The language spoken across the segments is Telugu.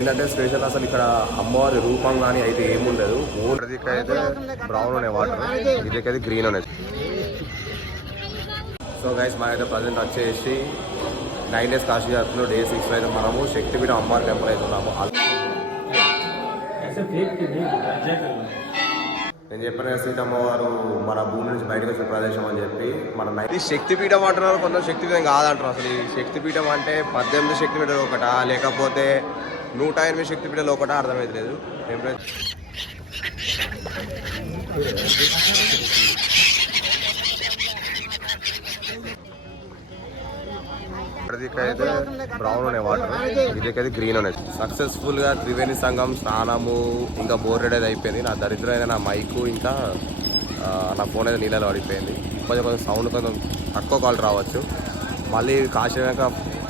ఏంటంటే స్పెషల్ అసలు ఇక్కడ అమ్మవారి రూపం కానీ అయితే ఏముండదు. అయితే బ్రౌన్ అనే వాటర్, ఇదికైతే గ్రీన్ అనేది. సో గైస్ మనైతే ప్రజెంట్ వచ్చేసి 9 days కాశీ యాత్రలో డే 6 అయితే మనము శక్తిపీఠం అమ్మవారి టెంపుల్ అయితే ఉన్నాము. నేను చెప్పిన సీతమ్మ వారు మన భూమి నుంచి బయటకు వచ్చిన ప్రదేశం అని చెప్పి మన ఇది శక్తిపీఠం అంటున్నారు, కొంత శక్తిపీఠం కాదంటారు. అసలు ఈ శక్తిపీఠం అంటే 18 శక్తిపీఠాలు ఒకటా లేకపోతే 108 శక్తిపీఠాలు ఒకటా అర్థమైతలేదు. అయితే బ్రౌన్ అనే వాటర్, ఇదికైతే గ్రీన్ అనేది. సక్సెస్ఫుల్ గా త్రివేణి సంఘం స్నానము ఇంకా బోర్రెడ్ అయితే అయిపోయింది. నా దరిద్రమైన నా మైకు ఇంకా నా ఫోన్ అయితే నీళ్ళలో పడిపోయింది. కొంచెం సౌండ్ కొంచెం తక్కువ కాల్ రావచ్చు. మళ్ళీ కాసినాక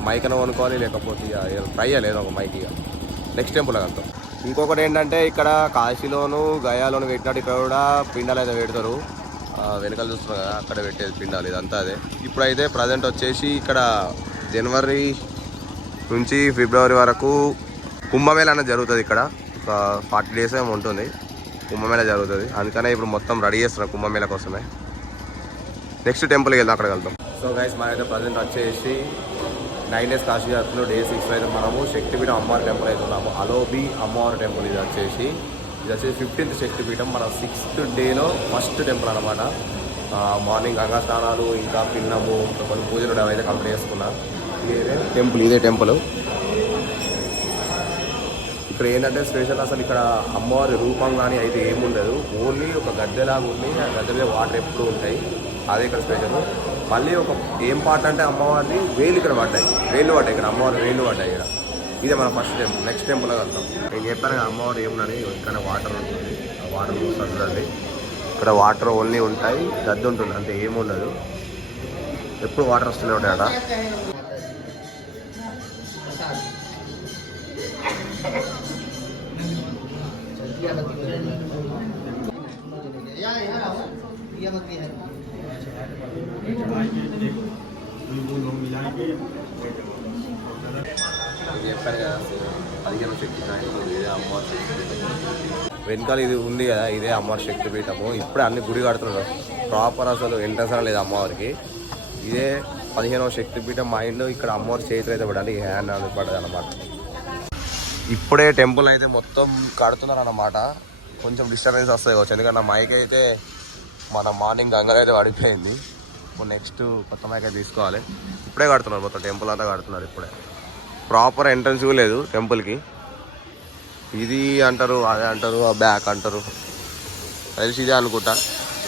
మైక్ అని కొనుక్కోవాలి, లేకపోతే ట్రై చేయలేదు ఒక మైక్. ఇక నెక్స్ట్ టెంపుల్ వెళ్తాం. ఇంకొకటి ఏంటంటే ఇక్కడ కాశీలోను గయాలోను పెట్టినట్టు ఇక్కడ కూడా పిండాలు అయితే పెడతారు. వెనకాల చూస్తున్నారు కదా, అక్కడ పెట్టేది పిండాలు. ఇదంతా అదే. ఇప్పుడైతే ప్రజెంట్ వచ్చేసి ఇక్కడ జనవరి నుంచి ఫిబ్రవరి వరకు కుంభమేళ అనేది జరుగుతుంది. ఇక్కడ ఒక 40 days ఏమో ఉంటుంది కుంభమేళ జరుగుతుంది. అందుకనే ఇప్పుడు మొత్తం రెడీ చేస్తున్నాం కుంభమేళ కోసమే. నెక్స్ట్ టెంపుల్కి వెళ్దాం, అక్కడికి వెళ్తాం. సో గైస్ మనైతే ప్రజెంట్ వచ్చేసి 9 days కాశీ యాత్రలో డే 6 అయితే మనము శక్తిపీఠం అమ్మవారి టెంపుల్ అయితే ఉన్నాము. అలోబి అమ్మవారి టెంపుల్. ఇది వచ్చేసి 15th శక్తిపీఠం. మన 6th డేలో ఫస్ట్ టెంపుల్ అనమాట. మార్నింగ్ గంగా స్నానాలు ఇంకా పిన్నము కొన్ని పూజలు అయితే కంప్లీట్ చేసుకున్నాం. ఇదే టెంపుల్. ఇక్కడ ఏంటంటే స్పెషల్ అసలు ఇక్కడ అమ్మవారి రూపం కానీ అయితే ఏముండదు. ఓన్లీ ఒక గద్దెలాగా ఉంది, ఆ గద్దె మీద వాటర్ ఎప్పుడు ఉంటాయి. అదే ఇక్కడ స్పెషల్. మళ్ళీ ఒక ఏం పాట అంటే అమ్మవారిని వేలు ఇక్కడ పడ్డాయి, ఇక్కడ అమ్మవారి వేలు పడ్డాయి ఇక్కడ. ఇదే మన ఫస్ట్ టెంపుల్. నెక్స్ట్ టెంపుల్గా వెళ్తాం. నేను చెప్పాను కదా అమ్మవారు ఏముందని. ఇక్కడ వాటర్ ఉంటుంది, ఆ వాటర్ చూస్తుందండి. ఇక్కడ వాటర్ ఓన్లీ ఉంటాయి, గద్దె ఉంటుంది, అంతే ఏముండదు. ఎప్పుడు వాటర్ వస్తూనే ఉంటాయట. చెప్పాను కదా 15 శక్తిపీఠం ఇదే అమ్మవారి శక్తిపీఠం. వెనకాల ఇది ఉంది కదా, ఇదే అమ్మవారి శక్తిపీఠము. ఇప్పుడే అన్ని గుడి కడుతున్నారు. ప్రాపర్ అసలు ఎంట్రన్స్ అని లేదు అమ్మవారికి. ఇదే 15వ శక్తిపీఠం. మైండ్ ఇక్కడ అమ్మవారి చేతులు అయితే పడాలి, ఈ హ్యాండ్ అనేది పడదు అనమాట. ఇప్పుడే టెంపుల్ అయితే మొత్తం కడుతున్నారు అన్నమాట. కొంచెం డిస్టర్బెన్స్ వస్తాయి కావచ్చు, ఎందుకంటే నా మైక్ అయితే మన మార్నింగ్ గంగలో అయితే పడిపోయింది. నెక్స్ట్ కొత్త మైక్ అయితే తీసుకోవాలి. ఇప్పుడే కడుతున్నారు, మొత్తం టెంపుల్ అంతా కడుతున్నారు ఇప్పుడే. ప్రాపర్ ఎంట్రన్స్ లేదు టెంపుల్కి. ఇది అంటారు, అదే అంటారు, ఆ బ్యాక్ అంటారు, తెలిసి ఇదే అనుకుంటా.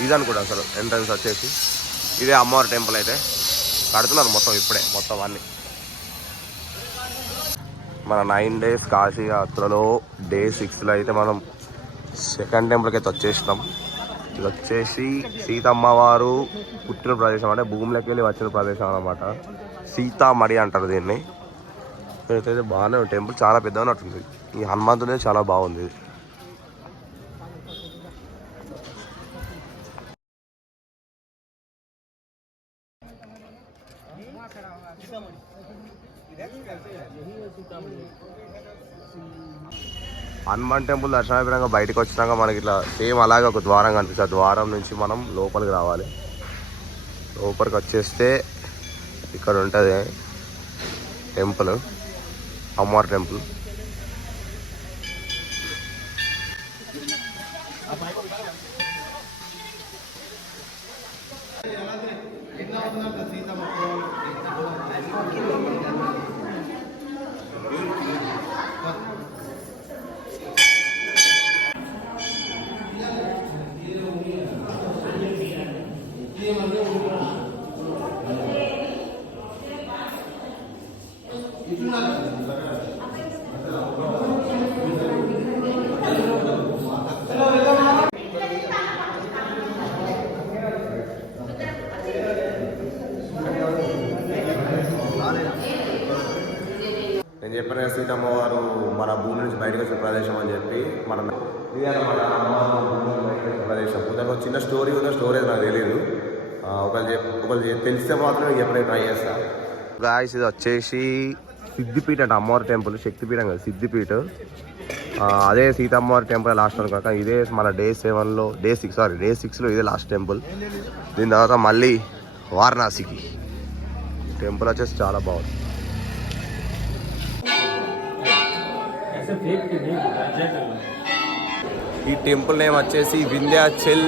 ఇది అనుకుంటా అసలు ఎంట్రన్స్ వచ్చేసి. ఇదే అమ్మవారి టెంపుల్ అయితే కడుతున్నారు మొత్తం ఇప్పుడే, మొత్తం అన్నీ. మన 9 days కాశీ యాత్రలో డే 6లో అయితే మనం సెకండ్ టెంపుల్కి అయితే వచ్చేసినాం. ఇది వచ్చేసి సీతమ్మవారు పుట్టిన ప్రదేశం, అంటే భూమిలోకి వెళ్ళి వచ్చిన ప్రదేశం అన్నమాట. సీతామడి అంటారు దీన్ని. అయితే బాగానే ఉంది టెంపుల్, చాలా పెద్దగా ఉన్నట్టుంది. ఈ హనుమంతుడే చాలా బాగుంది. హనుమాన్ టెంపుల్ దర్శనాభిప్రాయంగా బయటకు వచ్చినాక మనకి ఇట్లా సేమ్ అలాగే ఒక ద్వారం కనిపిస్తుంది. ఆ ద్వారం నుంచి మనం లోపలికి రావాలి. లోపలికి వచ్చేస్తే ఇక్కడ ఉంటుంది టెంపుల్, అమ్మవారి టెంపుల్. నేను చెప్పిన సీతమ్మ వారు మన భూమి నుంచి బయటకు వచ్చిన ప్రదేశం అని చెప్పి మన ప్రదేశం. దానికి చిన్న స్టోరీ ఉందో, స్టోరీ నాకు తెలియదు. ఒకళ్ళు తెలిస్తే మాత్రం ఎప్పుడైనా ట్రై చేస్తా. గాయస్ ఇది వచ్చేసి సిద్ధిపీఠ అంటే అమ్మవారి టెంపుల్, శక్తిపీఠం కదా సిద్ధిపీఠ. అదే సీతమ్మవారి టెంపుల్ లాస్ట్ అనుకోక ఇదే మన డే 7లో డే 6లో ఇదే లాస్ట్ టెంపుల్. దీని తర్వాత మళ్ళీ వారణాసికి. టెంపుల్ వచ్చేసి చాలా బాగుంది. ఈ టెంపుల్ నేమ్ వచ్చేసి వింధ్యాచల్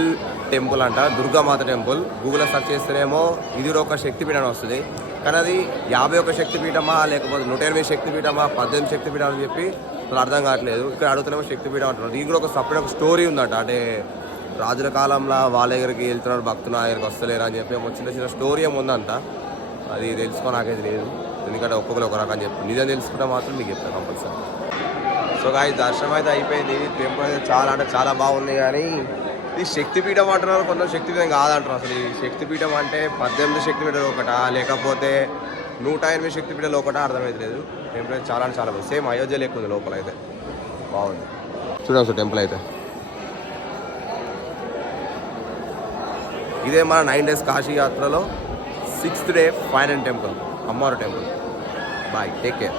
టెంపుల్ అంట, దుర్గామాత టెంపుల్. గూగుల్లో సెర్చ్ చేస్తేనేమో ఇది ఒక శక్తిపీఠం అని వస్తుంది, కానీ అది 51 శక్తిపీఠమా లేకపోతే 108 శక్తిపీఠమా 18 శక్తిపీఠం అని చెప్పి అసలు అర్థం కావట్లేదు. ఇక్కడ అడుగుతున్నామో శక్తిపీఠం అంటున్నారు. దీనికి కూడా ఒక సపరేట్ ఒక స్టోరీ ఉందట. అంటే రాజుల కాలంలో వాళ్ళ దగ్గరికి వెళ్తున్నారు భక్తులు, నా దగ్గరికి వస్తలేరు అని చెప్పి చిన్న చిన్న స్టోరీ ఏమి ఉందంట. అది తెలుసుకో నాకైతే లేదు, ఎందుకంటే ఒక్కొక్కరు ఒక రకం చెప్పి నిజం తెలుసుకుంటే మాత్రం మీకు చెప్తాను కంపల్సరీ. సో గాయ్స్ దర్శనం అయితే అయిపోయింది. టెంపుల్ అయితే చాలా అంటే చాలా బాగుంది. కానీ ఇది శక్తిపీఠం అంటున్నారు, కొంచెం శక్తిపీఠం కాదంటారు. అసలు ఈ శక్తిపీఠం అంటే 18 శక్తిపీఠాలు ఒకటా లేకపోతే 108 శక్తిపీఠాలు ఒకటా అర్థమైతలేదు. టెంపుల్ అయితే చాలా అంటే చాలా బాగుంది. సేమ్ అయోధ్య లెక్క ఉంది లోపల అయితే, బాగుంది. చూడండి సార్ టెంపుల్ అయితే ఇదే మన 9 days కాశీ యాత్రలో 6th డే ఫైనల్ టెంపుల్, అమ్మవారి టెంపుల్. Bye, take care.